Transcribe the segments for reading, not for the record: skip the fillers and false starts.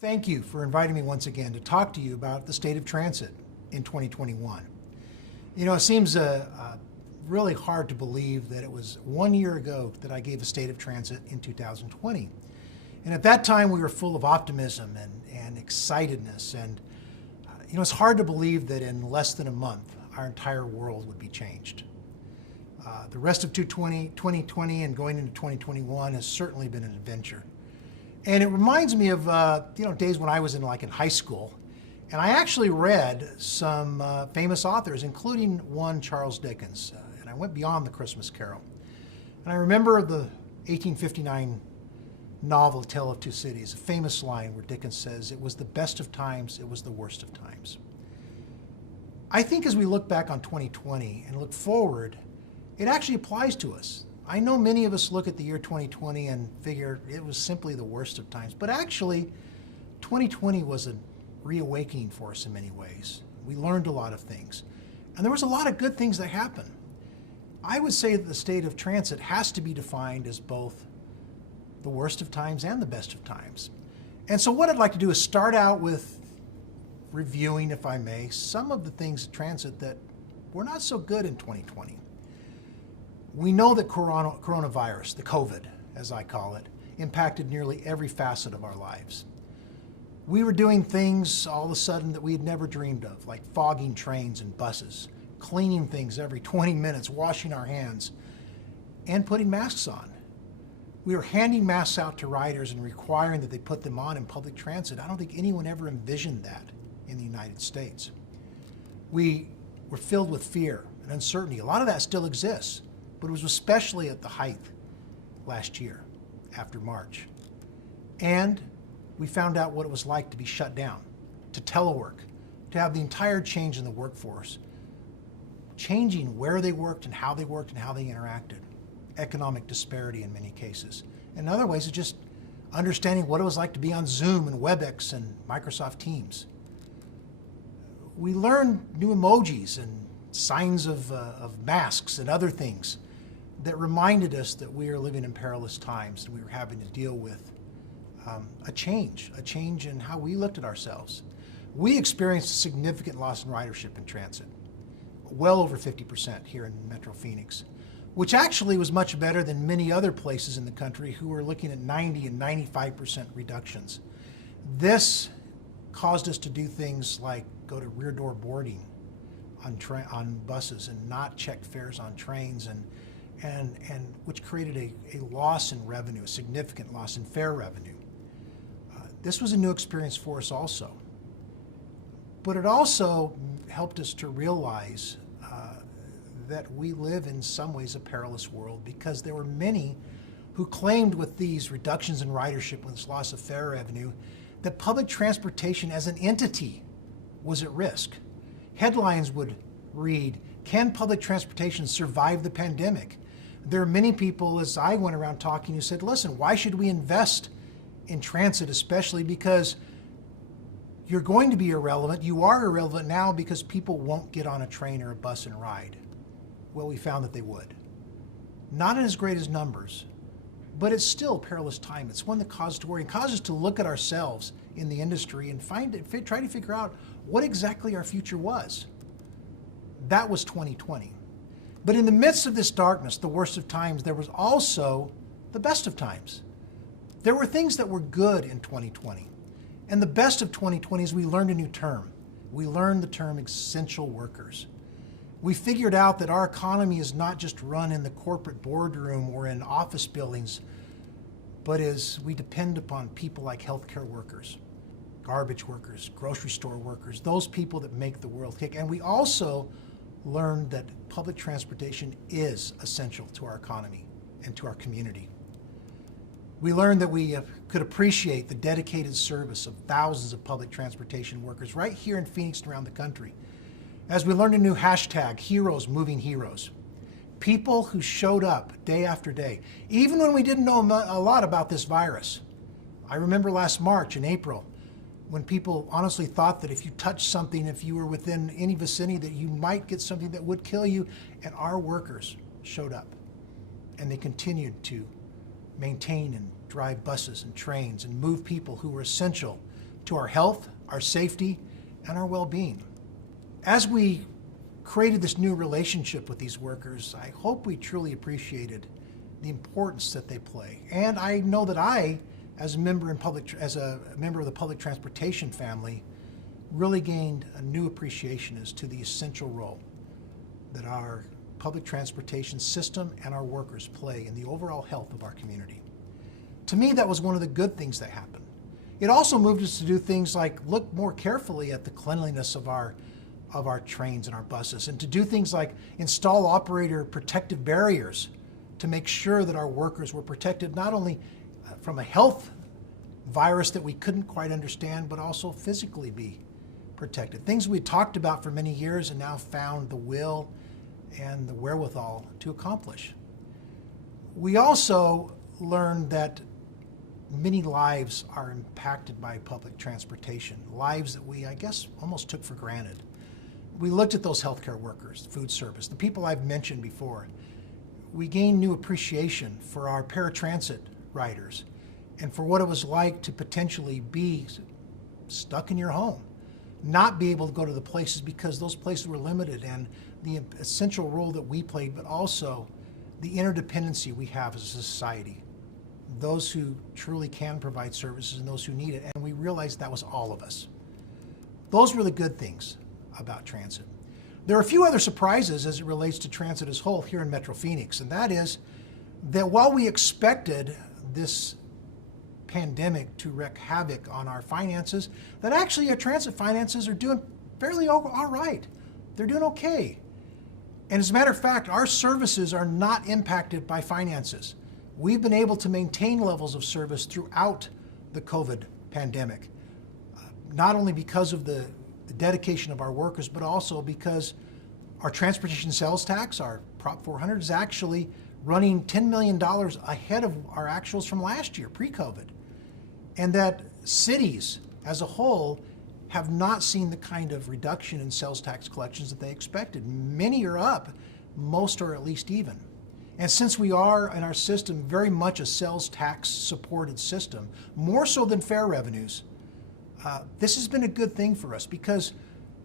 Thank you for inviting me once again to talk to you about the state of transit in 2021. You know, it seems really hard to believe that it was 1 year ago that I gave a state of transit in 2020. And at that time, we were full of optimism and excitedness. And, it's hard to believe that in less than a month, our entire world would be changed. The rest of 2020 and going into 2021 has certainly been an adventure. And it reminds me of days when I was in high school, and I actually read some famous authors, including one Charles Dickens, and I went beyond The Christmas Carol. And I remember the 1859 novel Tale of Two Cities, a famous line where Dickens says, "It was the best of times, it was the worst of times." I think as we look back on 2020 and look forward, it actually applies to us. I know many of us look at the year 2020 and figure it was simply the worst of times, but actually 2020 was a reawakening for us in many ways. We learned a lot of things, and there was a lot of good things that happened. I would say that the state of transit has to be defined as both the worst of times and the best of times. And so what I'd like to do is start out with reviewing, if I may, some of the things in transit that were not so good in 2020. We know that coronavirus, the COVID, as I call it, impacted nearly every facet of our lives. We were doing things all of a sudden that we had never dreamed of, like fogging trains and buses, cleaning things every 20 minutes, washing our hands, and putting masks on. We were handing masks out to riders and requiring that they put them on in public transit. I don't think anyone ever envisioned that in the United States. We were filled with fear and uncertainty. A lot of that still exists, but it was especially at the height last year, after March. And we found out what it was like to be shut down, to telework, to have the entire change in the workforce, changing where they worked and how they interacted. Economic disparity in many cases. In other ways, it's just understanding what it was like to be on Zoom and WebEx and Microsoft Teams. We learned new emojis and signs of masks and other things that reminded us that we are living in perilous times and we were having to deal with a change in how we looked at ourselves. We experienced a significant loss in ridership in transit, well over 50% here in Metro Phoenix, which actually was much better than many other places in the country who were looking at 90 and 95% reductions. This caused us to do things like go to rear door boarding on buses and not check fares on trains, and which created a loss in revenue, a significant loss in fare revenue. This was a new experience for us also. But it also helped us to realize that we live in some ways a perilous world, because there were many who claimed with these reductions in ridership, with this loss of fare revenue, that public transportation as an entity was at risk. Headlines would read, "Can public transportation survive the pandemic?" There are many people, as I went around talking, who said, listen, why should we invest in transit, especially because you're going to be irrelevant. You are irrelevant now because people won't get on a train or a bus and ride. Well, we found that they would. Not in as great as numbers, but it's still a perilous time. It's one that causes to worry and causes us to look at ourselves in the industry and try to figure out what exactly our future was. That was 2020. But in the midst of this darkness, the worst of times, there was also the best of times. There were things that were good in 2020. And the best of 2020 is we learned a new term. We learned the term essential workers. We figured out that our economy is not just run in the corporate boardroom or in office buildings, but we depend upon people like healthcare workers, garbage workers, grocery store workers, those people that make the world tick. And we also learned that public transportation is essential to our economy and to our community. We learned that we could appreciate the dedicated service of thousands of public transportation workers right here in Phoenix and around the country. As we learned a new hashtag, Heroes Moving Heroes. People who showed up day after day, even when we didn't know a lot about this virus. I remember last March and April, when people honestly thought that if you touched something, if you were within any vicinity, that you might get something that would kill you, and our workers showed up. And they continued to maintain and drive buses and trains and move people who were essential to our health, our safety, and our well-being. As we created this new relationship with these workers, I hope we truly appreciated the importance that they play. And I know that I, as a member of the public transportation family, really gained a new appreciation as to the essential role that our public transportation system and our workers play in the overall health of our community. To me, that was one of the good things that happened. It also moved us to do things like look more carefully at the cleanliness of our trains and our buses, and to do things like install operator protective barriers to make sure that our workers were protected not only from a health virus that we couldn't quite understand, but also physically be protected. Things we talked about for many years and now found the will and the wherewithal to accomplish. We also learned that many lives are impacted by public transportation, lives that we, I guess, almost took for granted. We looked at those healthcare workers, food service, the people I've mentioned before. We gained new appreciation for our paratransit riders and for what it was like to potentially be stuck in your home, not be able to go to the places because those places were limited, and the essential role that we played, but also the interdependency we have as a society. Those who truly can provide services and those who need it, and we realized that was all of us. Those were the good things about transit. There are a few other surprises as it relates to transit as a whole here in Metro Phoenix, and that is that while we expected this pandemic to wreak havoc on our finances, that actually our transit finances are doing fairly all right. They're doing okay. And as a matter of fact, our services are not impacted by finances. We've been able to maintain levels of service throughout the COVID pandemic, not only because of the dedication of our workers, but also because our transportation sales tax, our Prop 400, is actually running $10 million ahead of our actuals from last year, pre-COVID. And that cities as a whole have not seen the kind of reduction in sales tax collections that they expected. Many are up, most are at least even. And since we are in our system very much a sales tax supported system, more so than fare revenues, this has been a good thing for us, because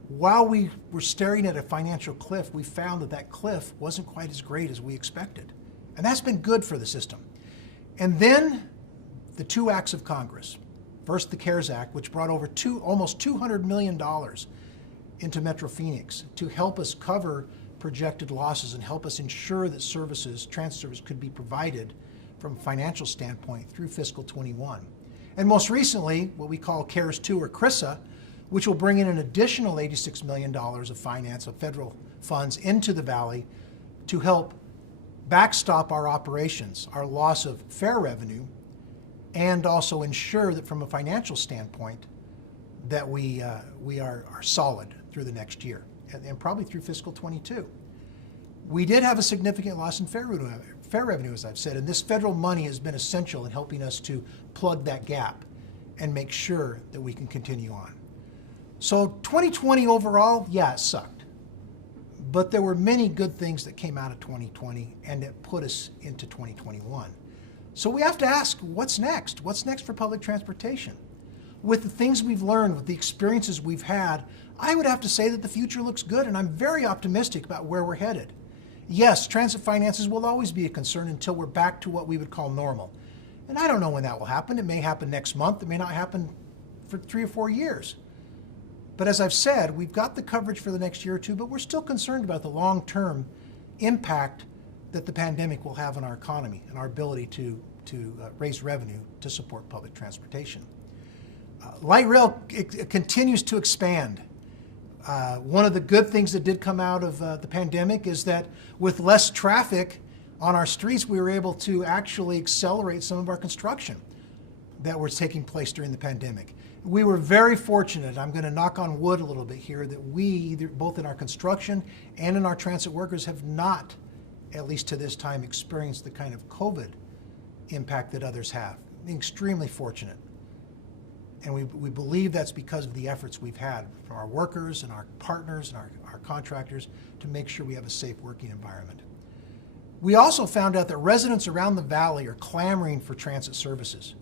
while we were staring at a financial cliff, we found that that cliff wasn't quite as great as we expected. And that's been good for the system. And then the two acts of Congress. First, the CARES Act, which brought over almost $200 million into Metro Phoenix to help us cover projected losses and help us ensure that transit service could be provided from a financial standpoint through fiscal 21. And most recently, what we call CARES 2 or CRISA, which will bring in an additional $86 million of finance, of federal funds into the Valley to help backstop our operations, our loss of fare revenue, and also ensure that from a financial standpoint that we are solid through the next year and probably through fiscal 22. We did have a significant loss in fare revenue, as I've said, and this federal money has been essential in helping us to plug that gap and make sure that we can continue on. So 2020 overall, yeah, it sucked. But there were many good things that came out of 2020 and that put us into 2021. So we have to ask, what's next? What's next for public transportation? With the things we've learned, with the experiences we've had, I would have to say that the future looks good, and I'm very optimistic about where we're headed. Yes, transit finances will always be a concern until we're back to what we would call normal. And I don't know when that will happen. It may happen next month. It may not happen for 3 or 4 years. But as I've said, we've got the coverage for the next year or two, but we're still concerned about the long-term impact that the pandemic will have on our economy and our ability to raise revenue to support public transportation. Light rail continues to expand. One of the good things that did come out of the pandemic is that with less traffic on our streets, we were able to actually accelerate some of our construction that was taking place during the pandemic. We were very fortunate, I'm going to knock on wood a little bit here, that we, both in our construction and in our transit workers, have not, at least to this time, experienced the kind of COVID impact that others have. Extremely fortunate. And we believe that's because of the efforts we've had from our workers and our partners and our contractors to make sure we have a safe working environment. We also found out that residents around the Valley are clamoring for transit services.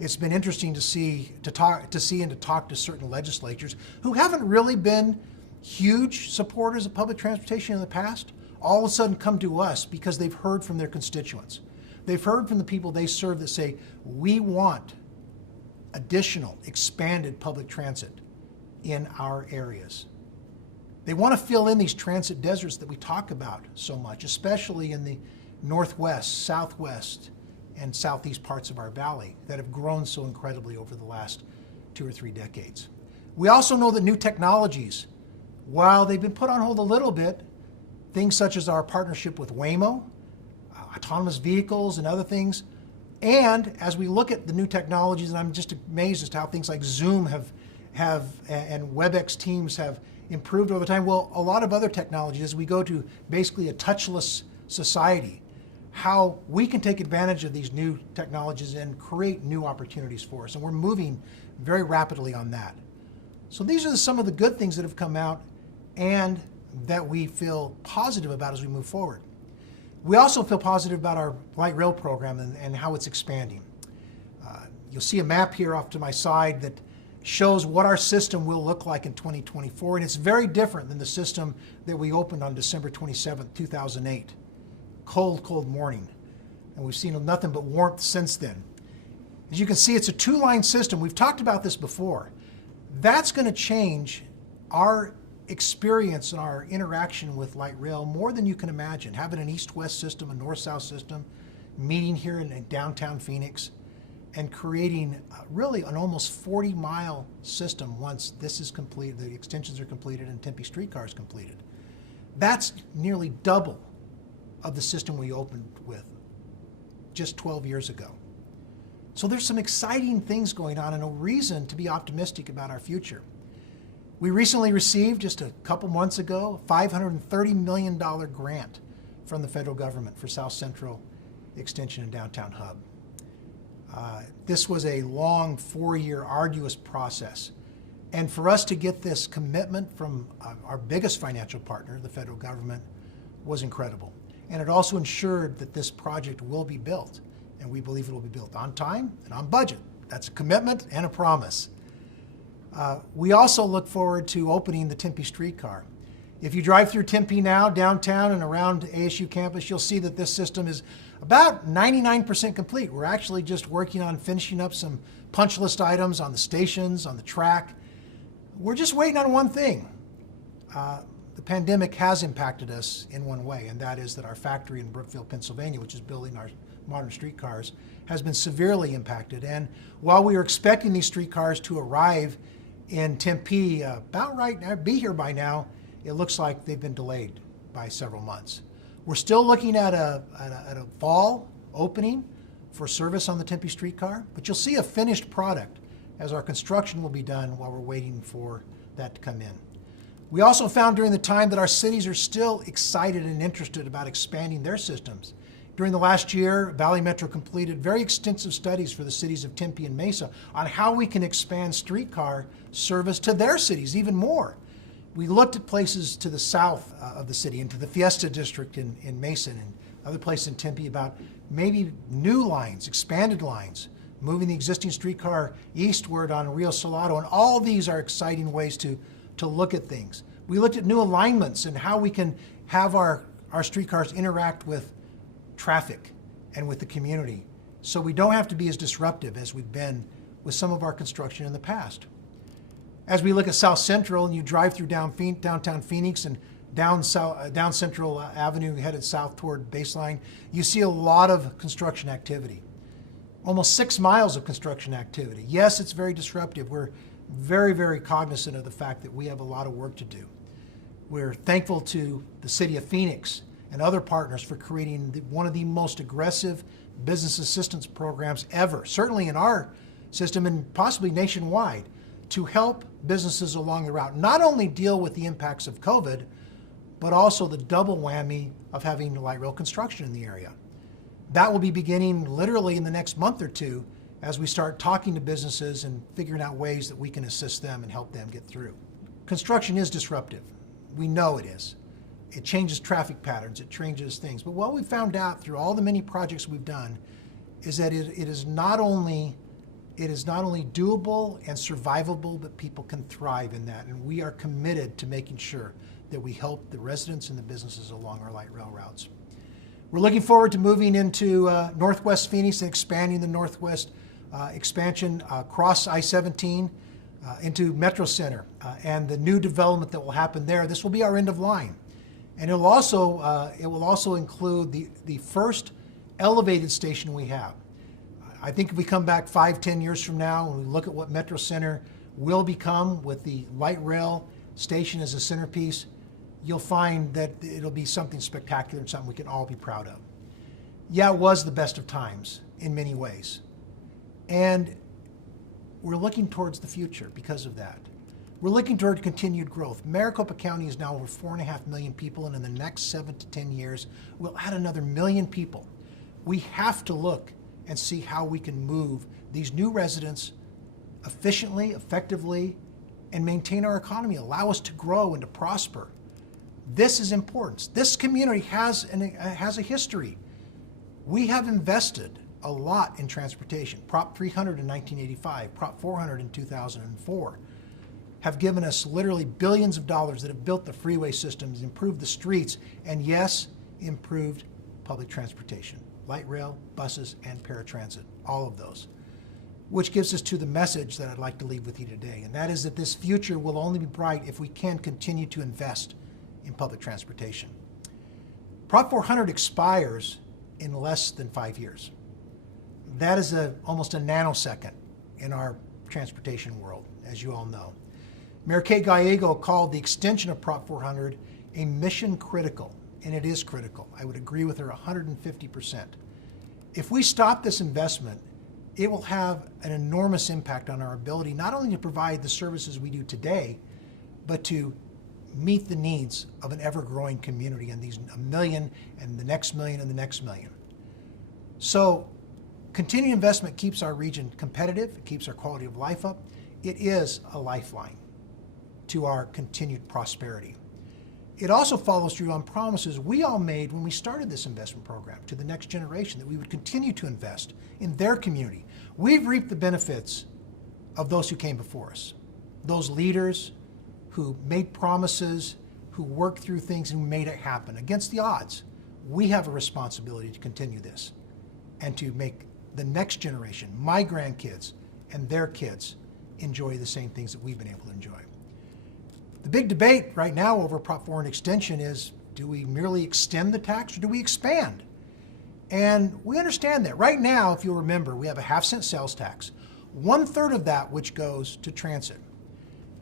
It's been interesting to see and to talk to certain legislatures who haven't really been huge supporters of public transportation in the past, all of a sudden come to us because they've heard from their constituents. They've heard from the people they serve that say, we want additional expanded public transit in our areas. They want to fill in these transit deserts that we talk about so much, especially in the northwest, southwest, and southeast parts of our valley that have grown so incredibly over the last 2 or 3 decades. We also know that new technologies, while they've been put on hold a little bit, things such as our partnership with Waymo, autonomous vehicles and other things, and as we look at the new technologies, and I'm just amazed as to how things like Zoom and WebEx Teams have improved over time. Well, a lot of other technologies, as we go to basically a touchless society, how we can take advantage of these new technologies and create new opportunities for us. And we're moving very rapidly on that. So these are some of the good things that have come out and that we feel positive about as we move forward. We also feel positive about our light rail program and how it's expanding. You'll see a map here off to my side that shows what our system will look like in 2024, and it's very different than the system that we opened on December 27, 2008. Cold, cold morning, and we've seen nothing but warmth since then. As you can see, it's a 2-line system. We've talked about this before. That's going to change our experience and our interaction with light rail more than you can imagine. Having an east-west system, a north-south system, meeting here in downtown Phoenix, and creating really an almost 40-mile system once this is completed, the extensions are completed and Tempe Streetcar is completed. That's nearly double of the system we opened with just 12 years ago. So there's some exciting things going on and a reason to be optimistic about our future. We recently received, just a couple months ago, a $530 million grant from the federal government for South Central Extension and Downtown Hub. This was a long 4-year arduous process. And for us to get this commitment from our biggest financial partner, the federal government, was incredible. And it also ensured that this project will be built. And we believe it will be built on time and on budget. That's a commitment and a promise. We also look forward to opening the Tempe Streetcar. If you drive through Tempe now, downtown and around ASU campus, you'll see that this system is about 99% complete. We're actually just working on finishing up some punch list items on the stations, on the track. We're just waiting on one thing. The pandemic has impacted us in one way, and that is that our factory in Brookfield, Pennsylvania, which is building our modern streetcars, has been severely impacted. And while we are expecting these streetcars to arrive in Tempe about right now, be here by now, it looks like they've been delayed by several months. We're still looking at a fall opening for service on the Tempe Streetcar, but you'll see a finished product as our construction will be done while we're waiting for that to come in. We also found during the time that our cities are still excited and interested about expanding their systems. During the last year, Valley Metro completed very extensive studies for the cities of Tempe and Mesa on how we can expand streetcar service to their cities even more. We looked at places to the south of the city, into the Fiesta District in Mesa and other places in Tempe, about maybe new lines, expanded lines, moving the existing streetcar eastward on Rio Salado, and all these are exciting ways to look at things. We looked at new alignments and how we can have our streetcars interact with traffic and with the community, so we don't have to be as disruptive as we've been with some of our construction in the past. As we look at South Central and you drive through downtown Phoenix and down Central Avenue headed south toward Baseline, you see a lot of construction activity. Almost 6 miles of construction activity. Yes, it's very disruptive. We're very, very cognizant of the fact that we have a lot of work to do. We're thankful to the city of Phoenix and other partners for creating one of the most aggressive business assistance programs ever, certainly in our system and possibly nationwide, to help businesses along the route not only deal with the impacts of COVID, but also the double whammy of having light rail construction in the area. That will be beginning literally in the next month or two as we start talking to businesses and figuring out ways that we can assist them and help them get through. Construction is disruptive. We know it is. It changes traffic patterns, it changes things. But what we found out through all the many projects we've done is that it is not only It is not only doable and survivable, but people can thrive in that. And we are committed to making sure that we help the residents and the businesses along our light rail routes. We're looking forward to moving into Northwest Phoenix and expanding the Northwest expansion across I-17 into Metro Center and the new development that will happen there. This will be our end of line. And it will also include the first elevated station we have. I think if we come back 5-10 years from now and we look at what Metro Center will become with the light rail station as a centerpiece, you'll find that it'll be something spectacular and something we can all be proud of. Yeah, it was the best of times in many ways. And we're looking towards the future because of that. We're looking toward continued growth. Maricopa County is now over 4.5 million people, and in the next 7 to 10 years, we'll add another 1 million people. We have to look and see how we can move these new residents efficiently, effectively, and maintain our economy, allow us to grow and to prosper. This is important. This community has a history. We have invested a lot in transportation. Prop 300 in 1985, Prop 400 in 2004 have given us literally billions of dollars that have built the freeway systems, improved the streets, and yes, improved public transportation. Light rail, buses, and paratransit, all of those. Which gives us to the message that I'd like to leave with you today, and that is that this future will only be bright if we can continue to invest in public transportation. Prop 400 expires in less than 5 years. That is almost a nanosecond in our transportation world, as you all know. Mayor Kate Gallego called the extension of Prop 400 a mission critical, and it is critical. I would agree with her 150%. If we stop this investment, it will have an enormous impact on our ability not only to provide the services we do today, but to meet the needs of an ever-growing community and these 1 million and the next 1 million and the next 1 million. So continued investment keeps our region competitive, it keeps our quality of life up. It is a lifeline to our continued prosperity. It also follows through on promises we all made when we started this investment program to the next generation, that we would continue to invest in their community. We've reaped the benefits of those who came before us, those leaders who made promises, who worked through things and made it happen against the odds. We have a responsibility to continue this and to make the next generation, my grandkids and their kids, enjoy the same things that we've been able to enjoy. The big debate right now over Prop 400 extension is, do we merely extend the tax or do we expand? And we understand that. Right now, if you'll remember, we have a half-cent sales tax, 1/3 of that which goes to transit.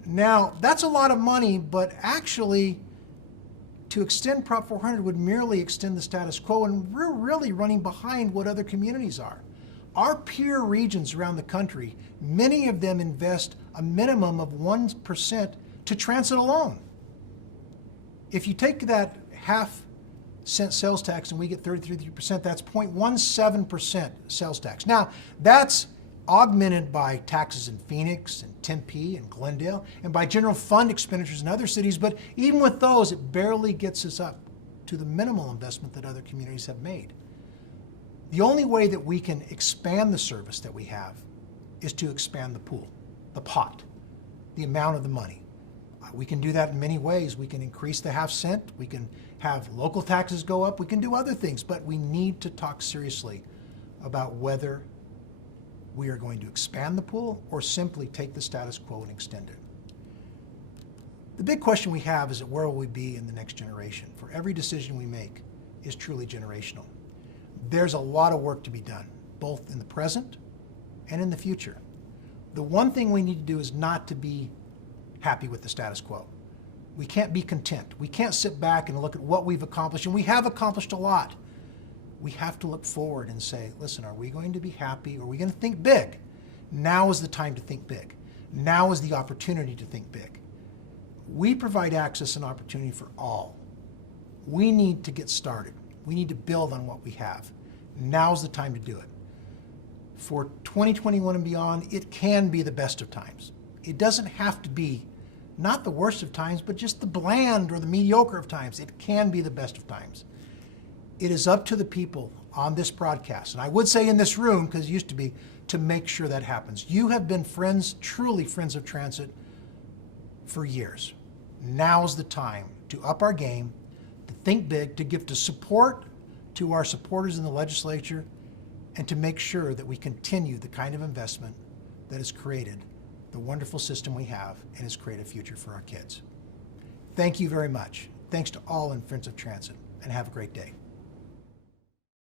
Now, that's a lot of money, but actually, to extend Prop 400 would merely extend the status quo, and we're really running behind what other communities are. Our peer regions around the country, many of them invest a minimum of 1% to transit alone. If you take that half-cent sales tax and we get 33%, that's 0.17% sales tax. Now, that's augmented by taxes in Phoenix and Tempe and Glendale and by general fund expenditures in other cities, but even with those, it barely gets us up to the minimal investment that other communities have made. The only way that we can expand the service that we have is to expand the pool, the pot, the amount of the money. We can do that in many ways. We can increase the half-cent, we can have local taxes go up, we can do other things, but we need to talk seriously about whether we are going to expand the pool or simply take the status quo and extend it. The big question we have is where will we be in the next generation? For every decision we make is truly generational. There's a lot of work to be done, both in the present and in the future. The one thing we need to do is not to be happy with the status quo. We can't be content. We can't sit back and look at what we've accomplished, and we have accomplished a lot. We have to look forward and say, listen, are we going to be happy or are we going to think big? Now is the time to think big. Now is the opportunity to think big. We provide access and opportunity for all. We need to get started. We need to build on what we have. Now's the time to do it. For 2021 and beyond, it can be the best of times. It doesn't have to be not the worst of times, but just the bland or the mediocre of times. It can be the best of times. It is up to the people on this broadcast, and I would say in this room, because it used to be to make sure that happens. You have been friends, truly friends of transit, for years. Now's the time to up our game, to think big, to give to support to our supporters in the legislature, and to make sure that we continue the kind of investment that has created the wonderful system we have and has created a future for our kids. Thank you very much. Thanks to all in Friends of Transit, and have a great day.